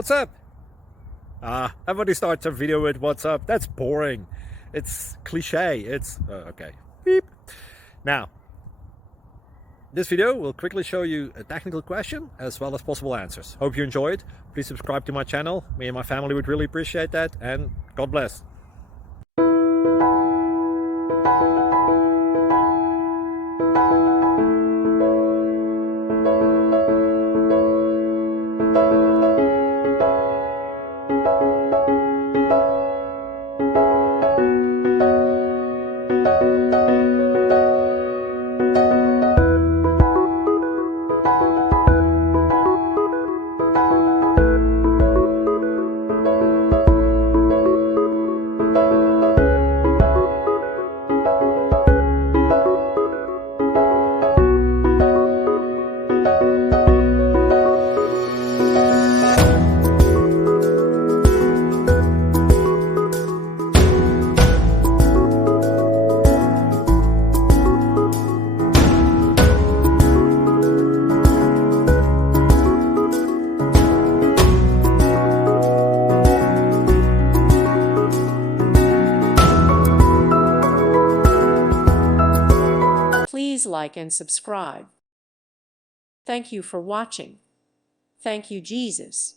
What's up? Everybody starts a video with what's up. That's boring. It's cliche. It's okay. Beep. Now, this video will quickly show you a technical question as well as possible answers. Hope you enjoyed. Please subscribe to my channel. Me and my family would really appreciate that, and God bless. Please like and subscribe. Thank you for watching. Thank you, Jesus.